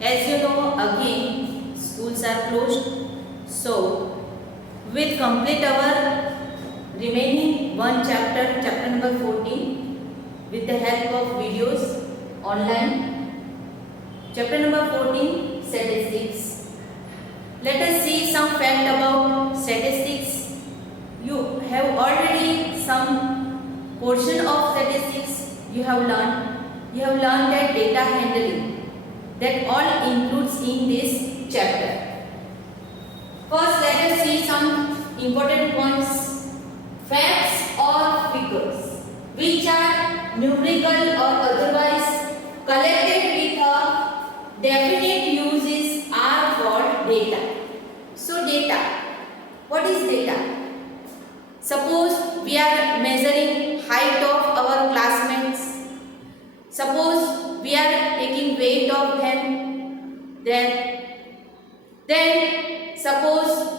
As you know, again schools are closed, so we'll complete our remaining one chapter, chapter number 14, with the help of videos online. Chapter number 14, statistics. Let us see some fact about statistics. You have already some portion of statistics you have learned. You have learned that data handling, that all includes in this chapter. First, let us see some important points. Facts or figures which are numerical or otherwise collected with a definite uses are called data. So data, what is data? Suppose we are measuring height of our classmates. Suppose we are taking weight of them. Then suppose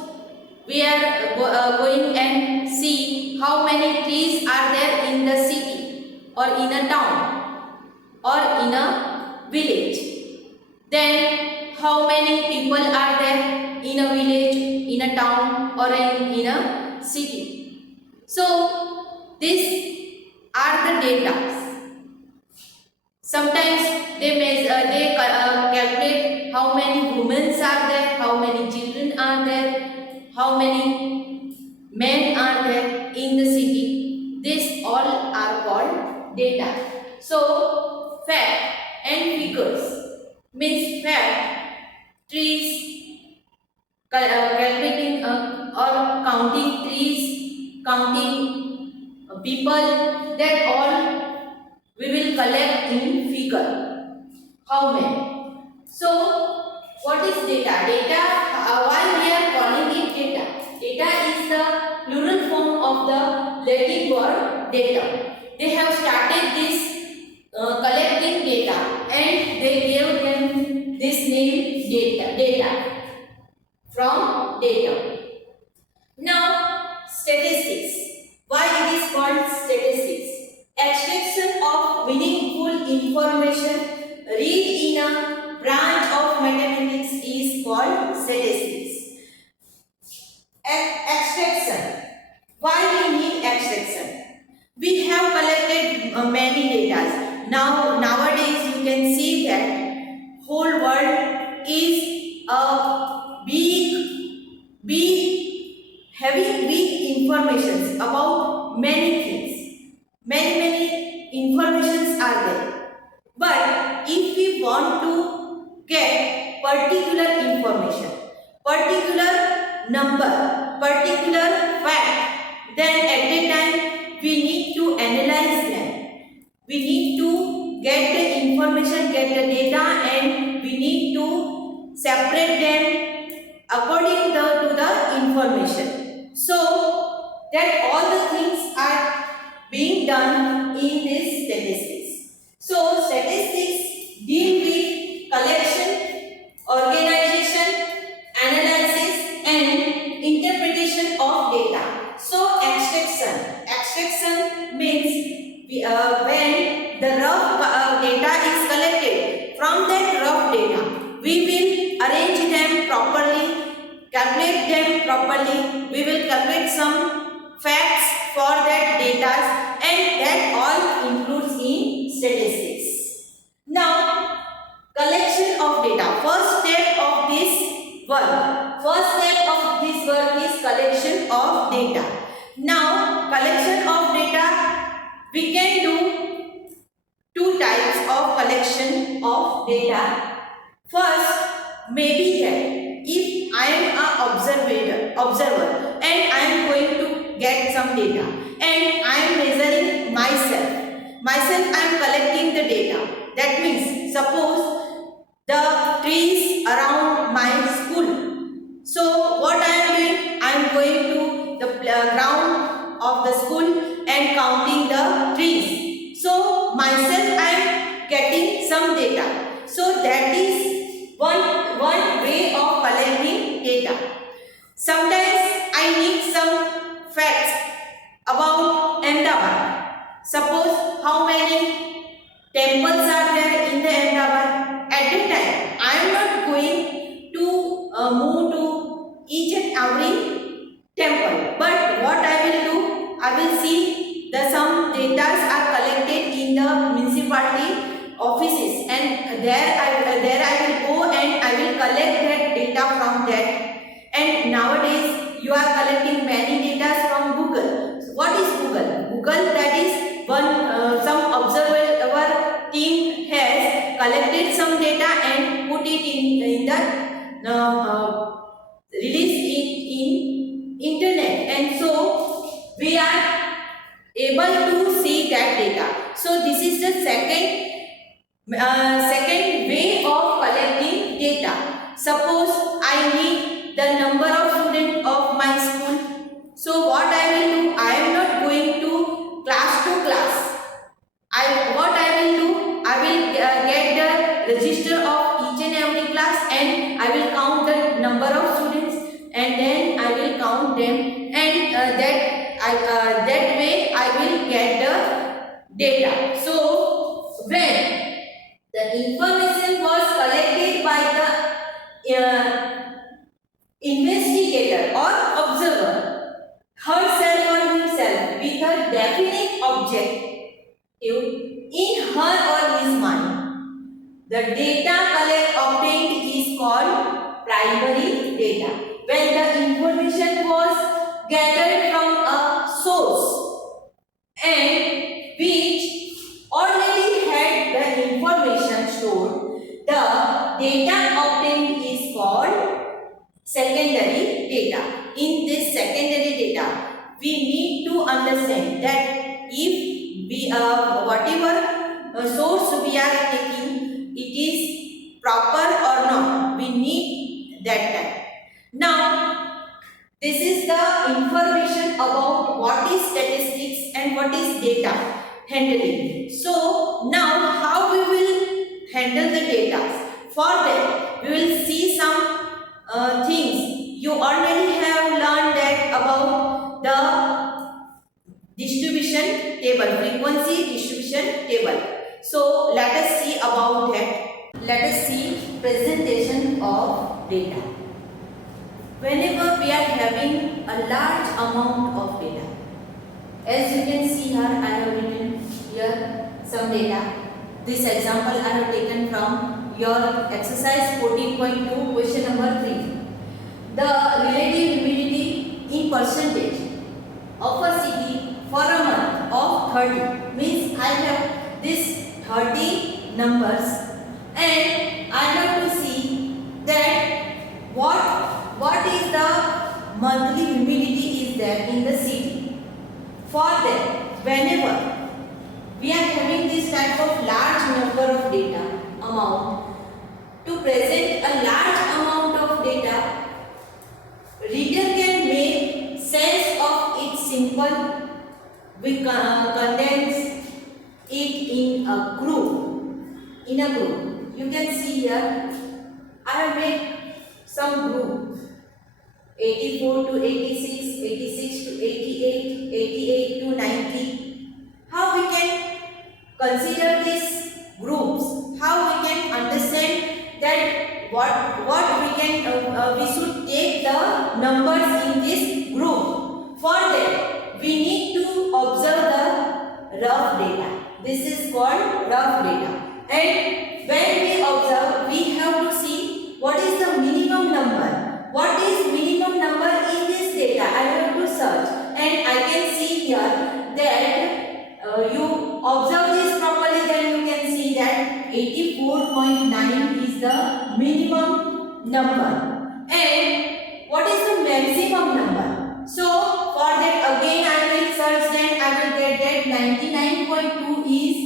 we are going and see how many trees are there in the city or in a town or in a village. Then how many people are there in a village, in a town or in a city. So these are the data. Sometimes they calculate how many women are there, how many children are there, how many men are there in the city. These all are called data. So fact and figures means fact, trees, calculating or counting trees, counting people, that all we will collect in figure. How many? So, what is data? Data, why we are calling it data? Data is the plural form of the Latin word data. They have started this collecting data and they gave them this name data from data. Now, statistics. Why it is called statistics? Extraction of meaningful information read in a branch of mathematics is called statistics. Extraction. Why we need extraction? We have collected many data. Nowadays you can see that whole world is a having big information about many things. Many informations are there. But if we want to get particular information, particular number, particular fact, then at that time we need to analyze them. We need to get the information, get the data, and we need to separate them according to the information. So that all the things are being done in this statistics. So statistics deal with collection, organization, analysis and interpretation of data. So extraction means when the rough data is collected, from that rough data we will arrange them properly, calculate them properly, we will calculate some facts for that data, and that all includes in statistics. Now, collection of data. First step of this work is collection of data. Now, collection of data, we can do two types of collection of data. First, maybe that if I am an observer and I am going to get some data and I am measuring myself I am collecting the data. That means suppose the trees around my school. So what I am doing, I am going to the ground of the school and counting the trees. So myself I am getting some data. So that is one way of collecting data. Sometimes I need some facts about Ahmedabad. Suppose how many temples are there in the Ahmedabad. At that time I am not going to move to each and every temple. But what I will do, I will see the some data are collected in the municipality offices, and there I will go and I will collect that data from that. And nowadays you are collecting many data from Google. So what is Google? Google, that is one some observer team has collected some data and put it in the release it in internet, and so we are able to see that data. So this is the second way of collecting data. Suppose I need the number of students of my school. So what I will do, I am not going to class. What I will do, I will get the register of each and every class, and I will count the number of students, and then I will count them, and that way I will get the data. So when the information was collected by the investigator or observer, herself or himself, with a definite objective in her or his mind, the data obtained is called primary data. When the information was gathered from a source and which already had the information stored, the data obtained is called secondary data. In this secondary data, we need to understand that if we whatever source we are taking, it is proper or not, we need that time. Now this is the information about what is statistics and what is data handling. So now how we will handle the data? For that we will see some things. You already have learned that about the distribution table, frequency distribution table. So let us see about that. Let us see presentation of data. Whenever we are having a large amount of data, as you can see here, I have written here some data. This example I have taken from your exercise 14.2, question number 3. The relative humidity in percentage of a city for a month of 30 means I have this 30 numbers, and I have to see that what is the monthly humidity is there in the city. For that, whenever we are having this type of large number of data amount, to present a large amount of data, reader can make sense of it simple. We condense it in a group. You can see here, I have made some group. 84 to 86, 86 to 88, 88 to 90. How we can consider these groups? How we can understand that what we can we should take the numbers in this group? For that we need to observe the rough data. This is called rough data. And when we observe, we have to see what is the minimum number. What is minimum number in this data? I have to search, and I can see here that you observe this properly, then you can see that 84.9 is the minimum number. And what is the maximum number? So for that again I will search, then I will get that 99.2 is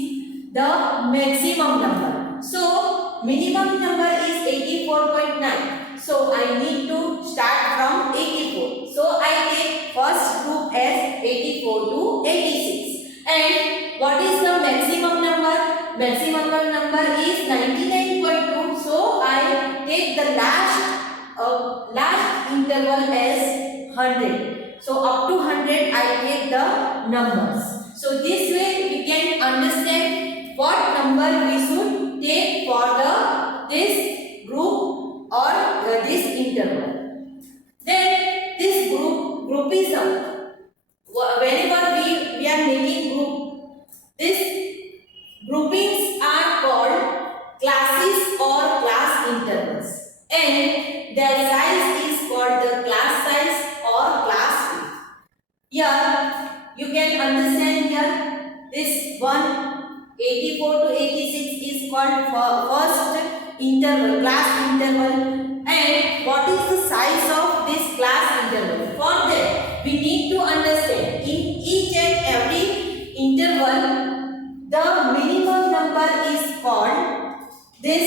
the maximum number. So minimum number is 84.9. So I need to start from 84. So I take first group as 84 to 86. And what is the maximum number? Maximum number is 99.2. So I take the last interval as 100. So up to 100 I take the numbers. So this way we can understand what number we should take for this group or this interval. Then this groupism, whenever we are making group, this groupings are called classes or class intervals, and their size is called the class size or class width. Here you can understand here this 184 to 86 is called first interval, class interval. And what is the size of this class interval? For that we need to understand in each and every interval the minimum number is called this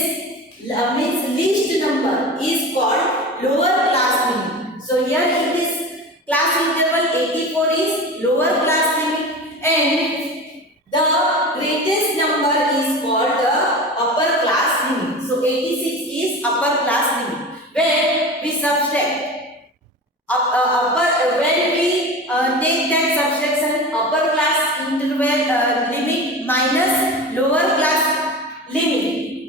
means least number is called lower class limit. So here in this class interval 84 is lower class limit, and the greatest number is called the upper class limit. So 86 is upper class limit. When we subtract when we take that subtraction upper class interval limit minus lower class limit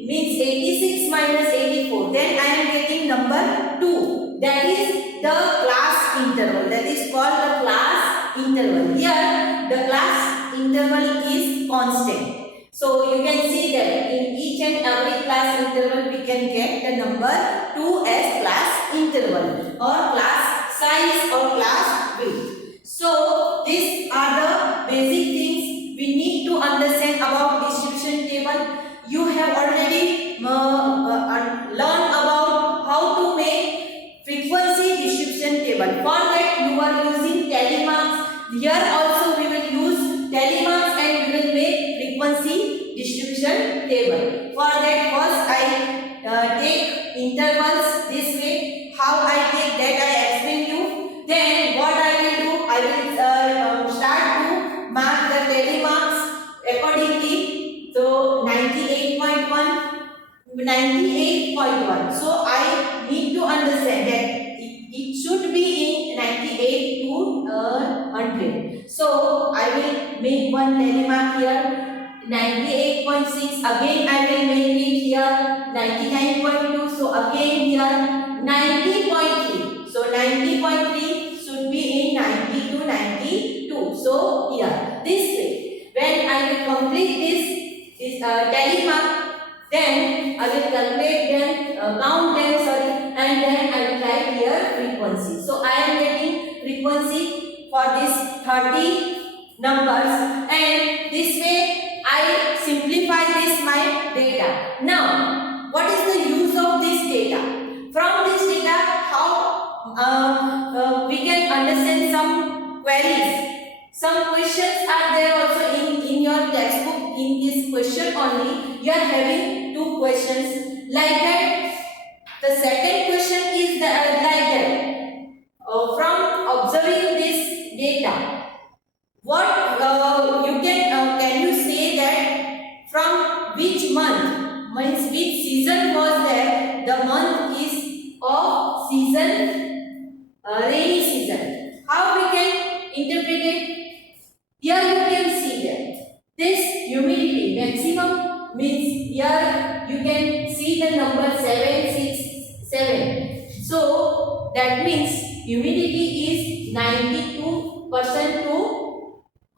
means 86 minus 84, then I am getting number 2, that is the class interval, that is called the class interval. Here the class interval is constant. So you can see that in each and every class interval we can get the number 2 as class interval or class size or class width. So these are the basic things we need to understand about distribution table. You have already learned about how to make frequency distribution table. For that you are using tally marks. Here also we will use tally marks and we will make frequency distribution table. For that first I take intervals this way. How I take that I explain you. Then what I will do, I will start to mark the tally marks accordingly. So 98.1, 98.1. So I need to understand that it should be in 98 to 100. So I will make one tally mark here. 98.6, again I will make it here 99.2, so again here 90.3, so 90.3 should be in 90 to 92, so here this way. When I will complete this tally mark, then I will calculate them, count them, and then I will write here frequency. So I am getting frequency for this 30 numbers, and this way I simplify this my data. Now, what is the use of this data? From this data, how we can understand some queries. Some questions are there also in your textbook. In this question only, you are having 2 questions like that. The second question is like that. From observing this data, what you can you say that from which month, means which season was there? The month is of season, rainy season. How we can interpret it? Here you can see that this humidity maximum means here you can see the number 767. So that means humidity is 92% to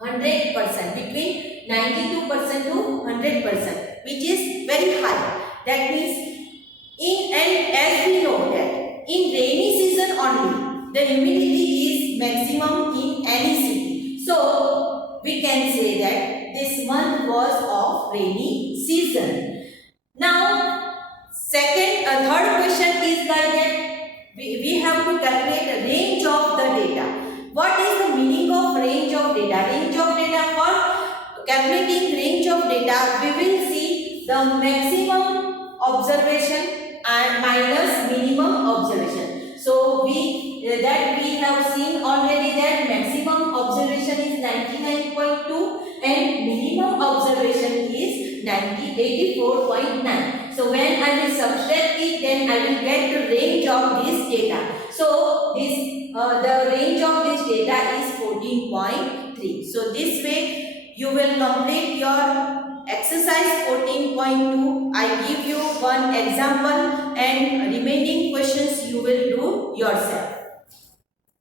100%, between 92% to 100%, which is very high. That means and as we know that in rainy season only the humidity is maximum in any city. So we can say that this month was of rainy season. Now third question is like that we have to calculate the range of the data. What is the meaning of range of data? Range of data, for calculating range of data, we will see the maximum observation and minus minimum observation. So we have seen already that maximum observation is 99.2 and minimum observation is 84.9. So when I will subtract it, then I will get the range of this data. So the range of this data is 14.3. So this way you will complete your exercise 14.2. I give you one example and yourself.